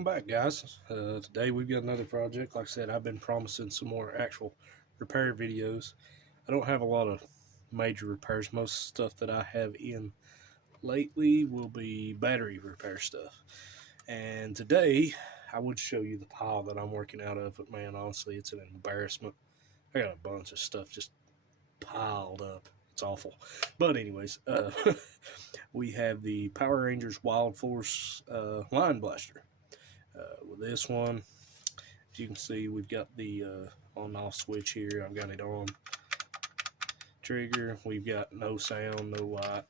Welcome back, guys. Today we've got another project. Like I said, I've been promising some more actual repair videos. I don't have a lot of major repairs. Most stuff that I have in lately will be battery repair stuff. And today I would show you the pile that I'm working out of, but man, honestly, it's an embarrassment. I got a bunch of stuff just piled up. It's awful. But anyways, we have the Power Rangers Wildforce Lion Blaster. With this one, as you can see, we've got the on-off switch here. I've got it on. Trigger, we've got no sound, no light.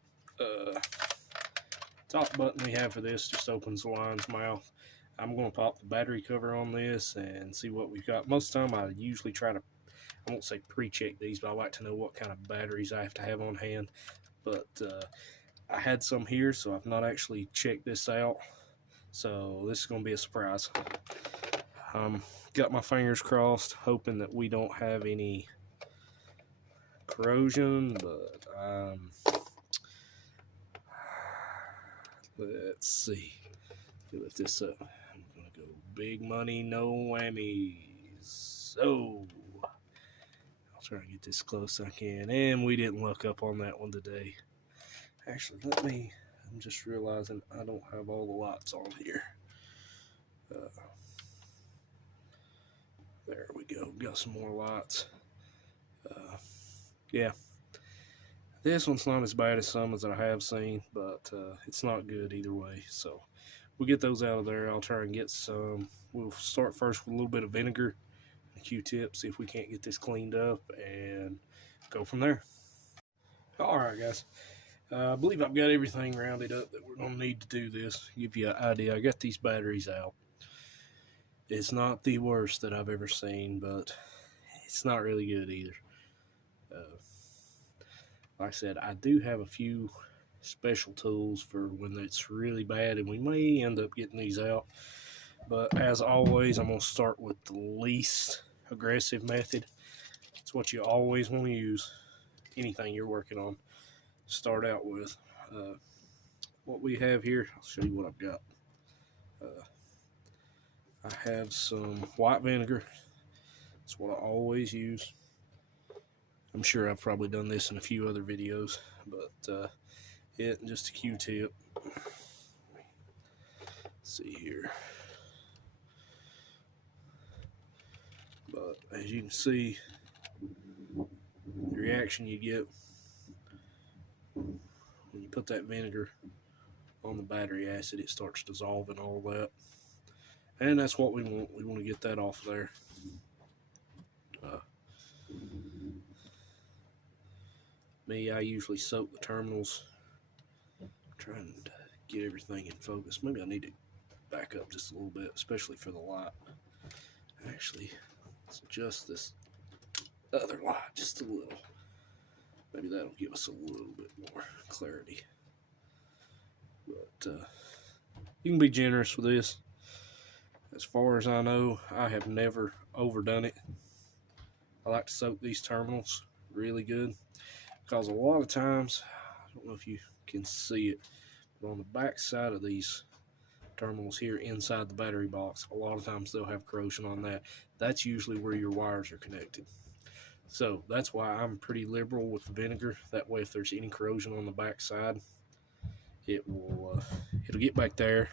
Top button we have for this just opens the lion's mouth. I'm going to pop the battery cover on this and see what we've got. Most of the time I usually try to, I won't say pre-check these, but I like to know what kind of batteries I have to have on hand. But I had some here, so I've not actually checked this out. So this is going to be a surprise. Got my fingers crossed, hoping that we don't have any corrosion, but let's see. Lift this up. I'm going to go big money, no whammies. So I'll try to get this close as I can. And we didn't look up on that one today. Actually, I'm just realizing I don't have all the lights on here. There we go. Got some more lights. Yeah. This one's not as bad as some as I have seen, but it's not good either way. So we'll get those out of there. I'll try and get some. We'll start first with a little bit of vinegar and a Q-tip, see if we can't get this cleaned up, and go from there. Alright, guys. I believe I've got everything rounded up that we're going to need to do this. Give you an idea. I got these batteries out. It's not the worst that I've ever seen, but it's not really good either. Like I said, I do have a few special tools for when it's really bad, and we may end up getting these out. But as always, I'm going to start with the least aggressive method. It's what you always want to use. Anything you're working on, start out with. What we have here, I'll show you what I've got. I have some white vinegar. That's what I always use. I'm sure I've probably done this in a few other videos, but it and just a Q-tip. See here. But as you can see, the reaction you get when you put that vinegar on the battery acid, it starts dissolving all that. And that's what we want. We want to get that off there. I usually soak the terminals. I'm trying to get everything in focus. Maybe I need to back up just a little bit, especially for the light. Actually, let's adjust this other light just a little. Maybe that'll give us a little bit more clarity. But you can be generous with this. As far as I know, I have never overdone it. I like to soak these terminals really good, because a lot of times, I don't know if you can see it, but on the back side of these terminals here inside the battery box, a lot of times they'll have corrosion on that. That's usually where your wires are connected. So that's why I'm pretty liberal with the vinegar. That way, if there's any corrosion on the back side, it'll get back there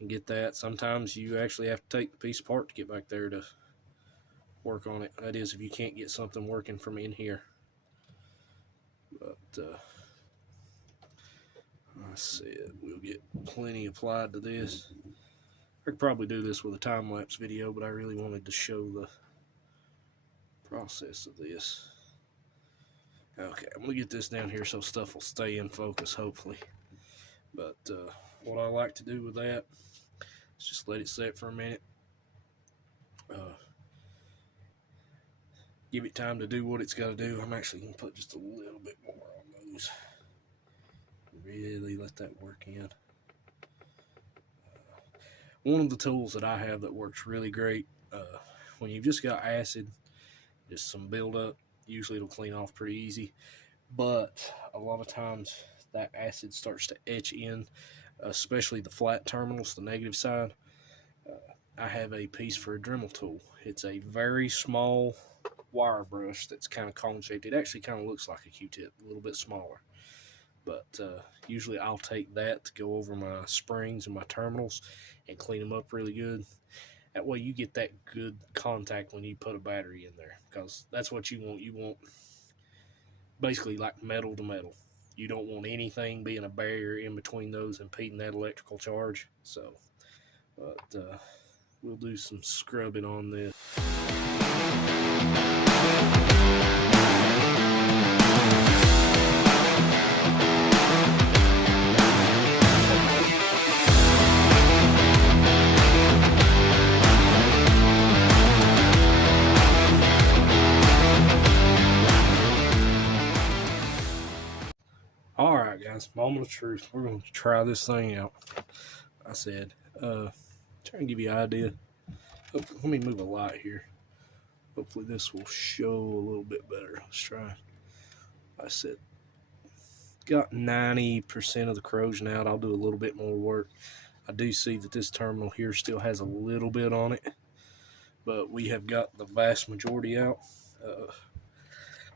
and get that. Sometimes you actually have to take the piece apart to get back there to work on it. That is, if you can't get something working from in here. But I said we'll get plenty applied to this. I could probably do this with a time-lapse video, but I really wanted to show the process of this. Okay, I'm going to get this down here so stuff will stay in focus, hopefully. But what I like to do with that is just let it set for a minute. Give it time to do what it's got to do. I'm actually going to put just a little bit more on those. Really let that work in. One of the tools that I have that works really great, when you've just got acid, just some buildup, usually it'll clean off pretty easy. But a lot of times that acid starts to etch in, especially the flat terminals, the negative side. I have a piece for a Dremel tool. It's a very small wire brush that's kind of cone shaped. It actually kind of looks like a Q-tip, a little bit smaller. But usually I'll take that to go over my springs and my terminals and clean them up really good. That way you get that good contact when you put a battery in there, because that's what you want. You want basically like metal to metal. You don't want anything being a barrier in between those impeding that electrical charge. So, but we'll do some scrubbing on this. Alright guys, moment of truth. We're going to try this thing out. I said, try and give you an idea. Let me move a light here. Hopefully this will show a little bit better. Let's try. I said, got 90% of the corrosion out. I'll do a little bit more work. I do see that this terminal here still has a little bit on it, but we have got the vast majority out.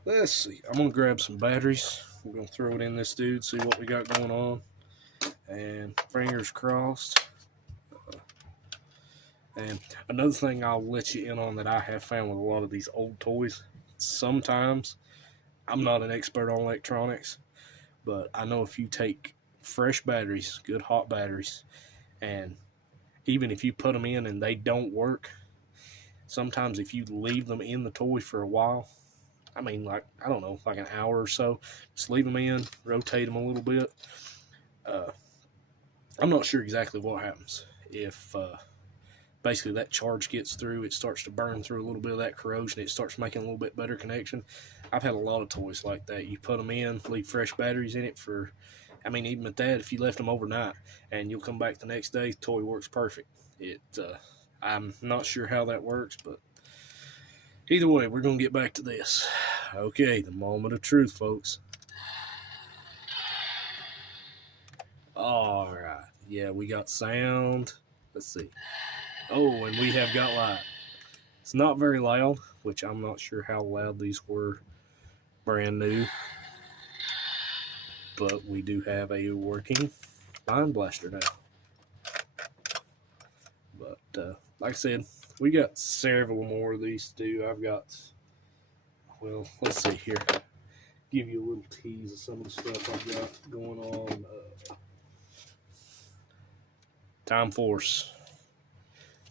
Let's see. I'm going to grab some batteries. We're going to throw it in this dude, see what we got going on. And fingers crossed. And another thing I'll let you in on that I have found with a lot of these old toys, sometimes, I'm not an expert on electronics, but I know if you take fresh batteries, good hot batteries, and even if you put them in and they don't work, sometimes if you leave them in the toy for a while, I mean, like, I don't know, like an hour or so, just leave them in, rotate them a little bit. I'm not sure exactly what happens. If basically that charge gets through, it starts to burn through a little bit of that corrosion, it starts making a little bit better connection. I've had a lot of toys like that. You put them in, leave fresh batteries in it for, I mean, even at that, if you left them overnight and you'll come back the next day, the toy works perfect. I'm not sure how that works, but either way, we're going to get back to this. Okay, the moment of truth, folks. All right. Yeah, we got sound. Let's see. Oh, and we have got light. It's not very loud, which I'm not sure how loud these were brand new. But we do have a working Lion Blaster now. But like I said, we got several more of these to do. I've got, well, let's see here. Give you a little tease of some of the stuff I've got going on. Time Force.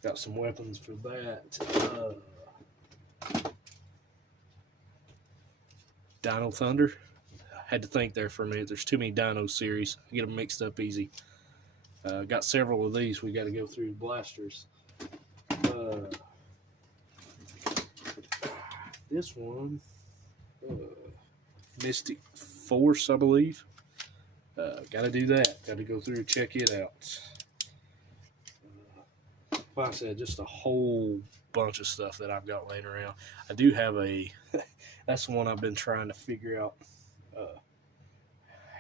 Got some weapons for that. Dino Thunder. Had to think there for a minute. There's too many Dino series. I get them mixed up easy. Got several of these. We got to go through the blasters. This one, Mystic Force, I believe. Got to do that. Got to go through and check it out. Like I said, just a whole bunch of stuff that I've got laying around. I do have a, that's the one I've been trying to figure out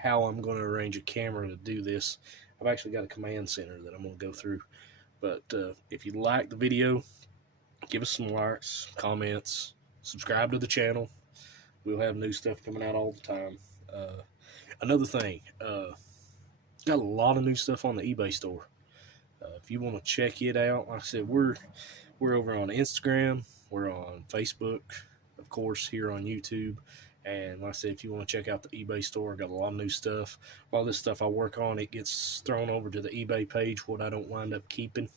how I'm going to arrange a camera to do this. I've actually got a command center that I'm going to go through. But if you like the video, give us some likes, comments, subscribe to the channel. We'll have new stuff coming out all the time. Another thing, got a lot of new stuff on the eBay store. If you want to check it out, like I said, we're over on Instagram, we're on Facebook, of course, here on YouTube. And like I said, if you want to check out the eBay store, I got a lot of new stuff. A lot of this stuff I work on, it gets thrown over to the eBay page, what I don't wind up keeping.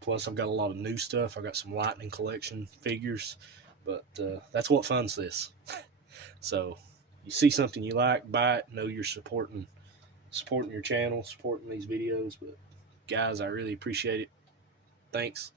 Plus, I've got a lot of new stuff. I got some Lightning collection figures, but that's what funds this. So, you see something you like, buy it. Know you're supporting your channel, supporting these videos. But guys, I really appreciate it. Thanks.